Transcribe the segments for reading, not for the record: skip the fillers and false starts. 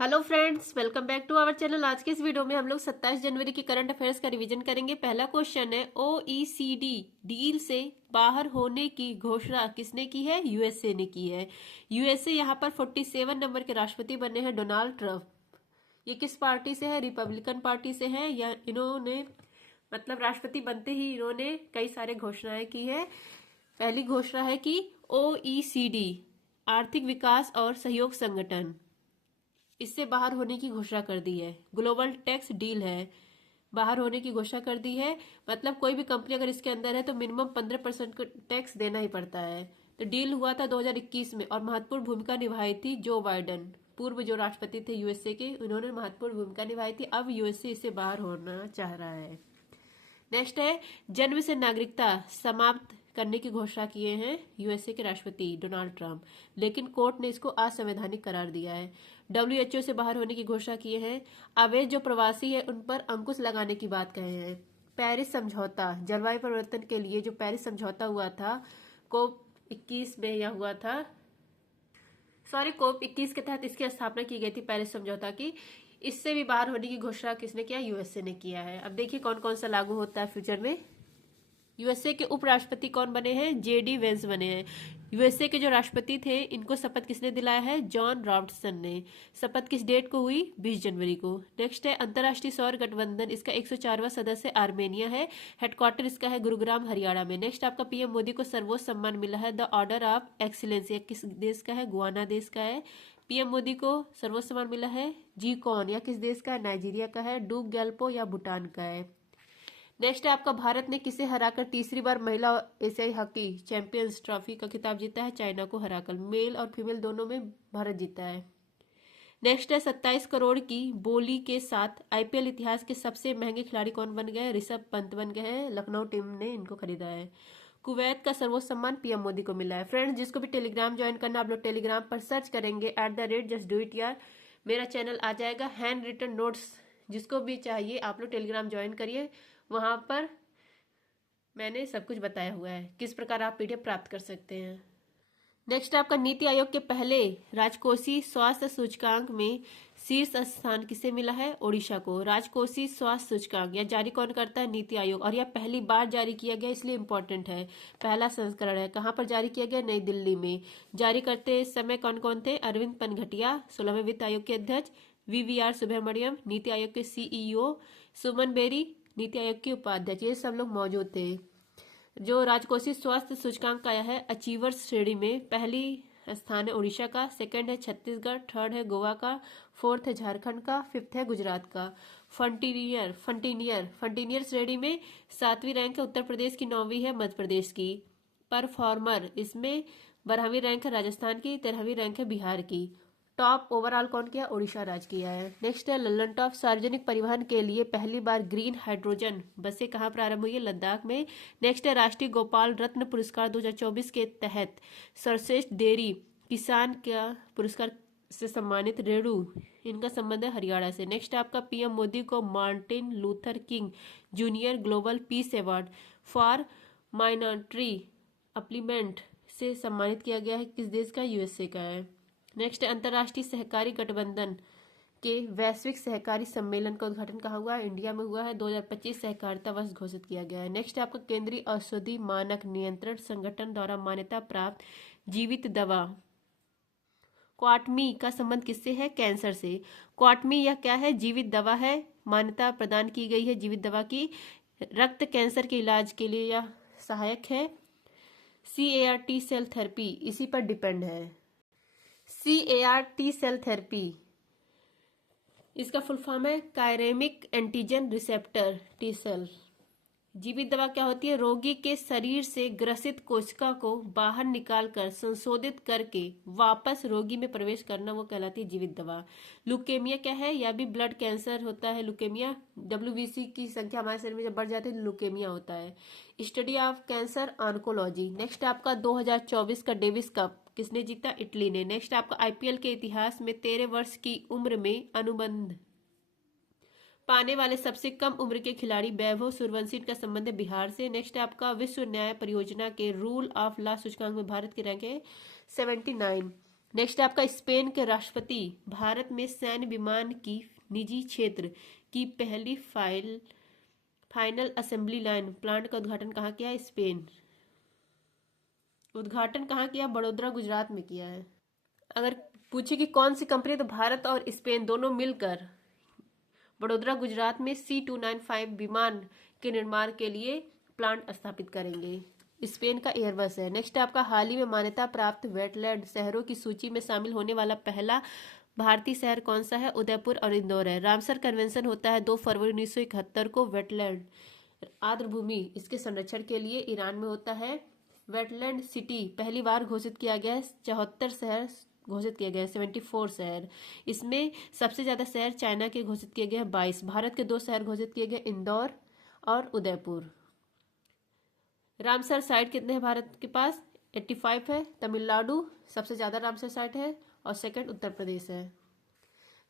Hello friends, welcome back to our channel. आज के इस वीडियो में हम लोग 27 जनवरी की करंट अफेयर्स का रिवीजन करेंगे। पहला क्वेश्चन है, ओईसीडी डील से बाहर होने की घोषणा किसने की है? यूएसए ने की है। यूएसए यहाँ पर 47 नंबर के राष्ट्रपति बने हैं डोनाल्ड ट्रंप। ये किस पार्टी से है? रिपब्लिकन पार्टी से है। या इन्होंने मतलब राष्ट्रपति बनते ही इन्होंने कई सारे घोषणाएं की है। पहली घोषणा है कि ओईसीडी आर्थिक विकास और सहयोग संगठन इससे बाहर होने की घोषणा कर दी है। ग्लोबल टैक्स डील है, बाहर होने की घोषणा कर दी है। मतलब कोई भी कंपनी अगर इसके अंदर है तो मिनिमम 15% का टैक्स देना ही पड़ता है। तो डील हुआ था 2021 में और महत्वपूर्ण भूमिका निभाई थी जो बाइडेन, पूर्व जो राष्ट्रपति थे यूएसए के, उन्होंने महत्वपूर्ण भूमिका निभाई थी। अब यूएसए इससे बाहर होना चाह रहा है। नेक्स्ट है, जन्म से नागरिकता समाप्त करने की घोषणा किए हैं यूएसए के राष्ट्रपति डोनाल्ड ट्रंप, लेकिन कोर्ट ने इसको असंवैधानिक करार दिया है। डब्ल्यूएचओ से बाहर होने की घोषणा किए हैं। अवैध जो प्रवासी है उन पर अंकुश लगाने की बात कहे हैं। पेरिस समझौता, जलवायु परिवर्तन के लिए जो पेरिस समझौता हुआ था कोप 21 में, यह हुआ था कोप 21 के तहत इसकी स्थापना की गई थी पेरिस समझौता की। इससे भी बाहर होने की घोषणा किसने किया? यूएसए ने किया है। अब देखिए कौन कौन सा लागू होता है फ्यूचर में। यूएसए के उपराष्ट्रपति कौन बने हैं? जेडी वेंस बने हैं। यूएसए के जो राष्ट्रपति थे इनको शपथ किसने दिलाया है? जॉन रॉबर्टसन ने। शपथ किस डेट को हुई? 20 जनवरी को। नेक्स्ट है, अंतर्राष्ट्रीय सौर गठबंधन, इसका 104वां सदस्य आर्मेनिया है। हेडक्वार्टर इसका है गुरुग्राम, हरियाणा में। नेक्स्ट आपका पीएम मोदी को सर्वोच्च सम्मान मिला है द ऑर्डर ऑफ एक्सीलेंस। यह किस देश का है? गुआना देश का है। पीएम मोदी को सर्वोच्च सम्मान मिला है जी कौन, या किस देश का है? नाइजीरिया का है। डूब गैल्पो या भूटान का है। नेक्स्ट है आपका, भारत ने किसे हराकर तीसरी बार महिला एशियाई हॉकी चैंपियंस ट्रॉफी का खिताब जीता है? चाइना को हराकर। मेल और फीमेल दोनों में भारत जीता है। नेक्स्ट है, 27 करोड़ की बोली के साथ आईपीएल इतिहास के सबसे महंगे खिलाड़ी कौन बन गए? ऋषभ पंत बन गए हैं। लखनऊ टीम ने इनको खरीदा है। कुवैत का सर्वोच्च सम्मान पीएम मोदी को मिला है। फ्रेंड्स, जिसको भी टेलीग्राम ज्वाइन करना, आप लोग टेलीग्राम पर सर्च करेंगे @just do it यार, मेरा चैनल आ जाएगा। हैंड रिटन नोट्स जिसको भी चाहिए आप लोग टेलीग्राम ज्वाइन करिए। वहां पर मैंने सब कुछ बताया हुआ है किस प्रकार आप पीडीएफ प्राप्त कर सकते हैं। नेक्स्ट आपका, नीति आयोग के पहले राजकोषीय स्वास्थ्य सूचकांक में शीर्ष स्थान किसे मिला है? ओडिशा को। राजकोषीय स्वास्थ्य सूचकांक यह जारी कौन करता है? नीति आयोग। और यह पहली बार जारी किया गया इसलिए इंपॉर्टेंट है। पहला संस्करण है। कहाँ पर जारी किया गया? नई दिल्ली में। जारी करते समय कौन कौन थे? अरविंद पनघटिया 16वें वित्त आयोग के अध्यक्ष, वीवीआर सुब्रमण्यम नीति आयोग के सीईओ, सुमन बेरी नीति आयोग के उपाध्यक्ष, ये सब लोग मौजूद थे। जो राजकोषीय स्वास्थ्य सूचकांक आया है अचीवर्स श्रेणी में, पहली स्थान है उड़ीसा का, सेकंड है छत्तीसगढ़, थर्ड है गोवा का, फोर्थ है झारखंड का, फिफ्थ है गुजरात का। फंटीनियर श्रेणी में 7वीं रैंक है उत्तर प्रदेश की, 9वीं है मध्य प्रदेश की। परफॉर्मर इसमें 12वीं रैंक है राजस्थान की, 13वीं रैंक है बिहार की। टॉप ओवरऑल कौन किया? उड़ीसा राज्य किया है। नेक्स्ट है, लल्लन टॉप सार्वजनिक परिवहन के लिए पहली बार ग्रीन हाइड्रोजन बसें कहाँ प्रारंभ हुई है? लद्दाख में। नेक्स्ट है, राष्ट्रीय गोपाल रत्न पुरस्कार 2024 के तहत सर्वश्रेष्ठ डेयरी किसान का पुरस्कार से सम्मानित रेणु, इनका संबंध है हरियाणा से। नेक्स्ट आपका, पीएम मोदी को Martin Luther King junior global peace award for minority upliftment से सम्मानित किया गया है। किस देश का? यूएसए का है। नेक्स्ट, अंतर्राष्ट्रीय सहकारी गठबंधन के वैश्विक सहकारी सम्मेलन का उद्घाटन कहाँ हुआ? इंडिया में हुआ है। 2025 सहकारिता वर्ष घोषित किया गया है। नेक्स्ट आपका, केंद्रीय औषधि मानक नियंत्रण संगठन द्वारा मान्यता प्राप्त जीवित दवा क्वाटमी का संबंध किससे है? कैंसर से। क्वाटमी यह क्या है? जीवित दवा है, मान्यता प्रदान की गई है जीवित दवा की। रक्त कैंसर के इलाज के लिए यह सहायक है। CAR-T सेल थेरेपी इसी पर डिपेंड है। CAR-T सेल थेरेपी इसका फुल फॉर्म है कायरेमिक एंटीजन रिसेप्टर टी सेल। जीवित दवा क्या होती है? रोगी के शरीर से ग्रसित कोशिका को बाहर निकालकर संशोधित करके वापस रोगी में प्रवेश करना, वो कहलाती है जीवित दवा। लुकेमिया क्या है? यह भी ब्लड कैंसर होता है। लुकेमिया WBC की संख्या हमारे शरीर में जब बढ़ जाती है तो लुकेमिया होता है। Study of cancer oncology. Next आपका 2024 का डेविस कप किसने जीता? इटली ने। नेक्स्ट आपका, आईपीएल के इतिहास में 13 वर्ष की उम्र में अनुबंध पाने वाले सबसे कम उम्र के खिलाड़ी वैभव सूर्यवंशी का संबंध है बिहार से। नेक्स्ट आपका, विश्व न्याय परियोजना के रूल ऑफ लॉ सूचकांक में भारत की रैंक है 79। नेक्स्ट आपका स्पेन के राष्ट्रपति भारत में सैन्य विमान की निजी क्षेत्र की पहली फाइनल असेंबली लाइन प्लांट का उद्घाटन कहाँ किया है? स्पेन। उद्घाटन कहाँ किया? बड़ोदरा गुजरात में किया है। अगर पूछे कि कौन सी कंपनी, तो भारत और स्पेन दोनों मिलकर बड़ोदरा गुजरात में C295 विमान के निर्माण के लिए प्लांट स्थापित करेंगे। स्पेन का एयरबस है। नेक्स्ट आपका हाल ही में मान्यता प्राप्त वेटलैंड शहरों की सूची में शामिल होने वाला पहला भारतीय शहर कौन सा है? उदयपुर और इंदौर है। रामसर कन्वेंशन होता है 2 फरवरी 1971 को। वेटलैंड आर्द्रभूमि इसके संरक्षण के लिए ईरान में होता है। वेटलैंड सिटी पहली बार घोषित किया गया है। 74 शहर घोषित किए गए, 74 शहर। इसमें सबसे ज्यादा शहर चाइना के घोषित किए गए 22। भारत के 2 शहर घोषित किए गए, इंदौर और उदयपुर। रामसर साइट कितने हैं भारत के पास? 85 है। तमिलनाडु सबसे ज्यादा रामसर साइट है और सेकंड उत्तर प्रदेश है।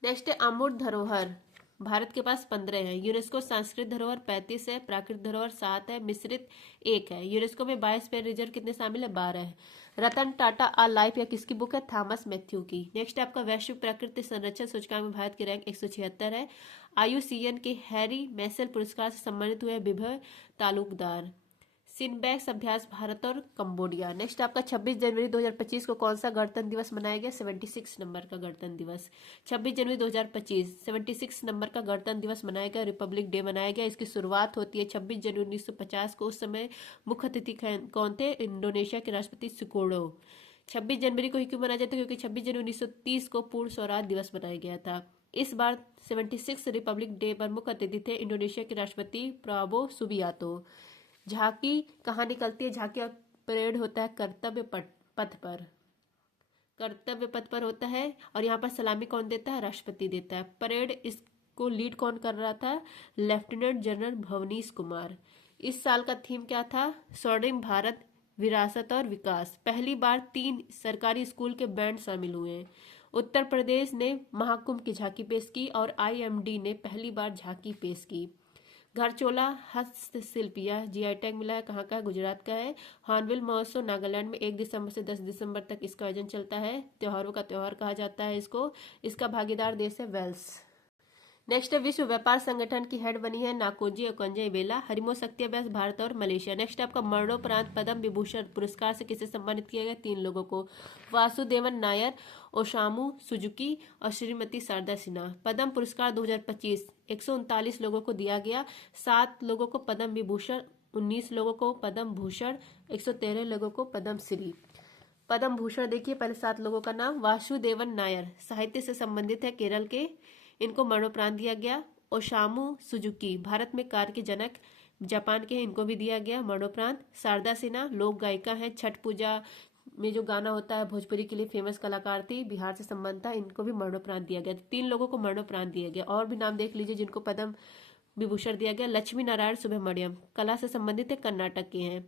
नेक्स्ट है अमूर्त धरोहर भारत के पास 15 है। यूनेस्को सांस्कृतिक धरोहर 35 है। प्राकृतिक धरोहर 7 है। मिश्रित 1 है। यूनेस्को में बायोस्फीयर रिजर्व कितने शामिल है? 12 है। रतन टाटा आ लाइफ या किसकी बुक है? थॉमस मैथ्यू की। नेक्स्ट आपका वैश्विक प्राकृतिक संरक्षण सूचकांक में भारत की रैंक 176 है। IUCN के हैरी मैसेल पुरस्कार से सम्मानित हुए विभय तालुकदार। सिनबैक्स अभ्यास भारत और कंबोडिया। नेक्स्ट आपका 26 जनवरी 2025 को कौन सा गणतंत्र दिवस मनाया गया? 76 नंबर का गणतंत्र दिवस। 26 जनवरी 2025 76 नंबर का गणतंत्र दिवस मनाया गया, रिपब्लिक डे मनाया गया। इसकी शुरुआत होती है 26 जनवरी 1950 को। उस समय मुख्य अतिथि कौन थे? इंडोनेशिया के राष्ट्रपति सुकोडो। 26 जनवरी को ही क्यों मनाया जाता है? क्योंकि 26 जनवरी 1930 को पूर्ण स्वराज दिवस मनाया गया था। इस बार 76 रिपब्लिक डे पर मुख्य अतिथि थे इंडोनेशिया के राष्ट्रपति प्राबो सुबियातो। झांकी कहाँ निकलती है? झांकी परेड होता है कर्तव्य पथ पर। कर्तव्य पथ पर होता है और यहाँ पर सलामी कौन देता है? राष्ट्रपति देता है। परेड इसको लीड कौन कर रहा था? Lieutenant general Bhavnish Kumar. इस साल का थीम क्या था? स्वर्णिम भारत, विरासत और विकास। पहली बार 3 सरकारी स्कूल के बैंड शामिल हुए हैं। उत्तर प्रदेश ने महाकुंभ की झांकी पेश की और IMD ने पहली बार झांकी पेश की। घरचोला हस्तशिल्प यह GI टैग मिला है, कहाँ का है? गुजरात का है। हॉर्नबिल महोत्सव नागालैंड में 1 दिसंबर से 10 दिसंबर तक इसका आयोजन चलता है। त्योहारों का त्योहार कहा जाता है इसको। इसका भागीदार देश है वेल्स। नेक्स्ट है विश्व व्यापार संगठन की हेड बनी है नाकोजी ओकंजा-इवेला। हरिमो शक्ति अभ्यास भारत और मलेशिया। नेक्स्ट आपका मरणोपरांत पद्म विभूषण पुरस्कार से किसे सम्मानित किया गया? 3 लोगों को, वासुदेवन नायर, ओसामू सुजुकी और श्रीमती शारदा सिन्हा। पद्म पुरस्कार 2025 139 लोगों को दिया गया। 7 लोगों को पद्म विभूषण, 19 लोगों को पद्म भूषण, 113 लोगों को पद्म श्री। पद्म भूषण देखिए पहले 7 लोगों का नाम। वासुदेवन नायर साहित्य से संबंधित है, केरल के, इनको मरणोपरांत दिया गया। ओसामू सुजुकी भारत में कार के जनक, जापान के हैं, इनको भी दिया गया मरणोपरांत। शारदा सिन्हा लोक गायिका है, छठ पूजा में जो गाना होता है भोजपुरी के लिए फेमस कलाकार थी, बिहार से संबंध था, इनको भी मरणोपरांत दिया गया। 3 लोगों को मरणोपरांत दिया गया। और भी नाम देख लीजिए जिनको पद्म विभूषण दिया गया। लक्ष्मी नारायण सुब्रमण्यम कला से संबंधित है, कर्नाटक के हैं।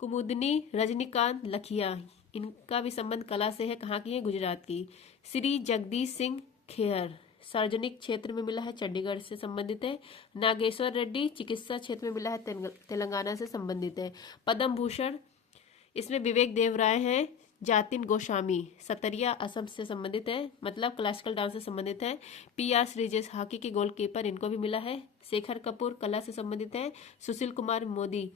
कुमुदनी रजनीकांत लखिया इनका भी संबंध कला से है, कहाँ की है? गुजरात की। श्री जगदीश सिंह खेहर सार्वजनिक क्षेत्र में मिला है, चंडीगढ़ से संबंधित है। नागेश्वर रेड्डी चिकित्सा क्षेत्र में मिला है, तेलंगाना से संबंधित है। पद्म भूषण इसमें विवेक देवराय हैं। जातिन गोस्वामी सतरिया असम से संबंधित है, मतलब क्लासिकल डांस से संबंधित है। PR श्रीजेश हॉकी के गोलकीपर, इनको भी मिला है। शेखर कपूर कला से संबंधित है। सुशील कुमार मोदी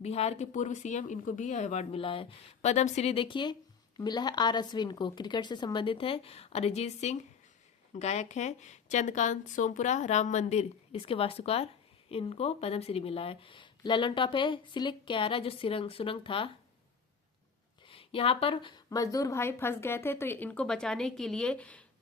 बिहार के पूर्व CM, इनको भी अवार्ड मिला है। पद्म श्री देखिए मिला है R अश्विन को, क्रिकेट से संबंधित है। अरिजीत सिंह गायक है। चंद्रकांत सोमपुरा राम मंदिर इसके वास्तुकार, इनको पद्म श्री मिला है। ललन टॉप है सिलिक क्यारा जो सुरंग था, यहाँ पर मजदूर भाई फंस गए थे तो इनको बचाने के लिए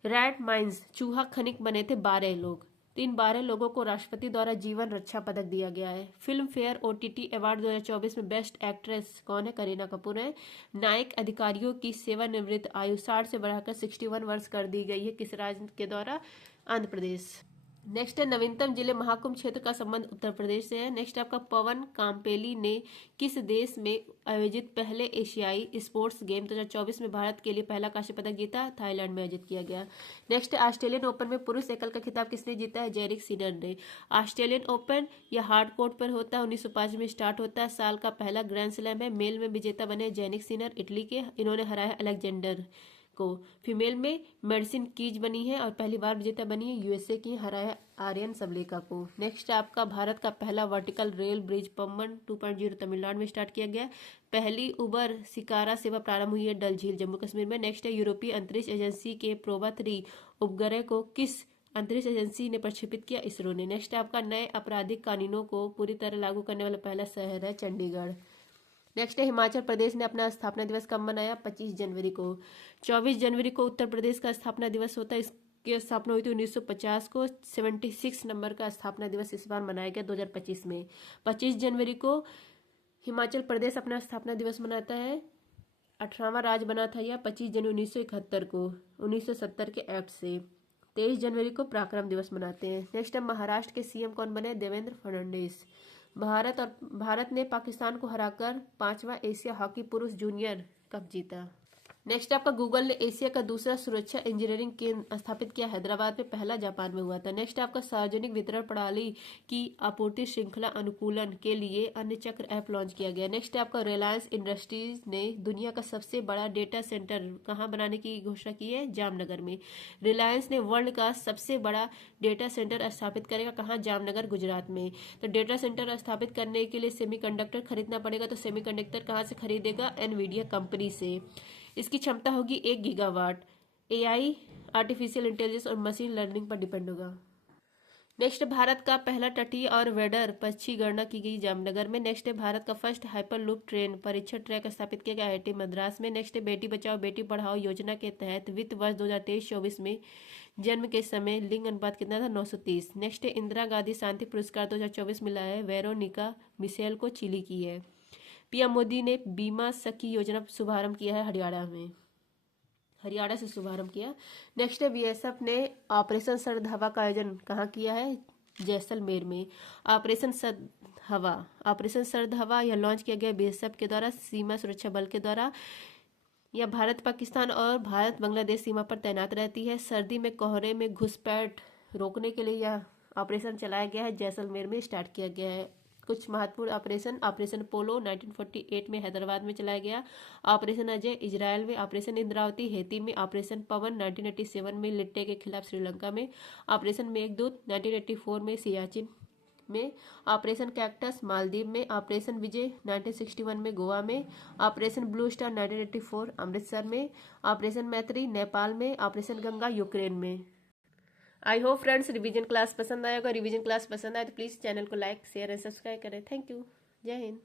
रैट माइंस चूहा खनिक बने थे 12 लोग। तो इन 12 लोगों को राष्ट्रपति द्वारा जीवन रक्षा पदक दिया गया है। फिल्म फेयर OTT अवार्ड 2024 में बेस्ट एक्ट्रेस कौन है? करीना कपूर है। न्यायिक अधिकारियों की सेवानिवृत्त आयु 60 से बढ़ाकर 61 वर्ष कर दी गई है, किस राज्य के द्वारा? आंध्र प्रदेश। नेक्स्ट है नवीनतम जिले महाकुंभ क्षेत्र का संबंध उत्तर प्रदेश से है। नेक्स्ट आपका पवन काम्पेली ने किस देश में आयोजित पहले एशियाई स्पोर्ट्स गेम 2024 में भारत के लिए पहला कांस्य पदक जीता? थाईलैंड में आयोजित किया गया। नेक्स्ट ऑस्ट्रेलियन ओपन में पुरुष एकल का खिताब किसने जीता है? जेरिक सिनर ने। ऑस्ट्रेलियन ओपन यह हार्ड कोर्ट पर होता है, 1905 में स्टार्ट होता है, साल का पहला ग्रैंड स्लैम है। मेल में विजेता बने जेरिक सिनर इटली के, इन्होंने हराया अलेक्जेंडर को। फीमेल में मेडिसिन कीज बनी है और पहली बार विजेता बनी है यूएसए की, हराया आर्यन सबलेका को। नेक्स्ट आपका भारत का पहला vertical rail bridge Pamban 2.0 Tamil Nadu में स्टार्ट किया गया। पहली उबर शिकारा सेवा प्रारंभ हुई है डल झील जम्मू कश्मीर में। नेक्स्ट है यूरोपीय अंतरिक्ष एजेंसी के प्रोबा 3 उपग्रह को किस अंतरिक्ष एजेंसी ने प्रक्षेपित किया? इसरो ने। नेक्स्ट आपका नए आपराधिक कानूनों को पूरी तरह लागू करने वाला पहला शहर है चंडीगढ़। नेक्स्ट है हिमाचल प्रदेश ने अपना स्थापना दिवस कब मनाया? 25 जनवरी को। 24 जनवरी को उत्तर प्रदेश का स्थापना दिवस होता है, इसकी स्थापना हुई थी 1950 को। 76 नंबर का स्थापना दिवस इस बार मनाया गया 2025 में। 25 जनवरी को हिमाचल प्रदेश अपना स्थापना दिवस मनाता है। 18वां राज्य बना था यह 25 जनवरी 1971 को 1970 के एक्ट से। 23 जनवरी को पराक्रम दिवस मनाते हैं। नेक्स्ट है महाराष्ट्र के सीएम कौन बने? देवेंद्र फडणवीस। भारत ने पाकिस्तान को हराकर 5वां एशिया हॉकी पुरुष जूनियर कप जीता। नेक्स्ट आपका गूगल ने एशिया का दूसरा सुरक्षा इंजीनियरिंग केंद्र स्थापित किया हैदराबाद में, पहला जापान में हुआ था। नेक्स्ट आपका सार्वजनिक वितरण प्रणाली की आपूर्ति श्रृंखला अनुकूलन के लिए अन्य चक्र ऐप लॉन्च किया गया। नेक्स्ट आपका रिलायंस इंडस्ट्रीज ने दुनिया का सबसे बड़ा डेटा सेंटर कहाँ बनाने की घोषणा की है? जामनगर में। रिलायंस ने वर्ल्ड का सबसे बड़ा डेटा सेंटर स्थापित करेगा कहाँ? जामनगर गुजरात में। तो डेटा सेंटर स्थापित करने के लिए सेमीकंडक्टर खरीदना पड़ेगा, तो सेमीकंडक्टर कहाँ से खरीदेगा? एनवीडिया कंपनी से। इसकी क्षमता होगी 1 गीगावाट। एआई आर्टिफिशियल इंटेलिजेंस और मशीन लर्निंग पर डिपेंड होगा। नेक्स्ट भारत का पहला तटीय और वेडर पक्षी गणना की गई जामनगर में। नेक्स्ट है भारत का फर्स्ट हाइपरलूप ट्रेन परीक्षण ट्रैक स्थापित किया गया आईआईटी मद्रास में। नेक्स्ट है बेटी बचाओ बेटी पढ़ाओ योजना के तहत वित्त वर्ष 2023-24 में जन्म के समय लिंग अनुपात कितना था? 930। नेक्स्ट है इंदिरा गांधी शांति पुरस्कार 2024 मिला है वेरोनिका मिशेल को, चिली की है। पीएम मोदी ने बीमा सखी योजना शुभारंभ किया है हरियाणा से शुभारंभ किया। नेक्स्ट है बीएसएफ ने ऑपरेशन सर्द हवा का आयोजन कहाँ किया है? जैसलमेर में। ऑपरेशन सर्द हवा यह लॉन्च किया गया बीएसएफ के द्वारा, सीमा सुरक्षा बल के द्वारा। यह भारत पाकिस्तान और भारत बांग्लादेश सीमा पर तैनात रहती है। सर्दी में कोहरे में घुसपैठ रोकने के लिए यह ऑपरेशन चलाया गया है, जैसलमेर में स्टार्ट किया गया है। कुछ महत्वपूर्ण ऑपरेशन पोलो 1948 में हैदराबाद में चलाया गया। ऑपरेशन अजय इजराइल में। ऑपरेशन इंद्रावती हेती में। ऑपरेशन पवन 1987 में लिट्टे के खिलाफ श्रीलंका में। ऑपरेशन मेघदूत 1984 में सियाचिन में। ऑपरेशन कैक्टस मालदीव में। ऑपरेशन विजय 1961 में गोवा में। ऑपरेशन ब्लू स्टार 1984 अमृतसर में। ऑपरेशन मैत्री नेपाल में। ऑपरेशन गंगा यूक्रेन में। I hope friends revision class पसंद आएगा। रिवीजन क्लास पसंद आए तो प्लीज़ चैनल को लाइक शेयर एंड सब्सक्राइब करें। Thank you. जय हिंद।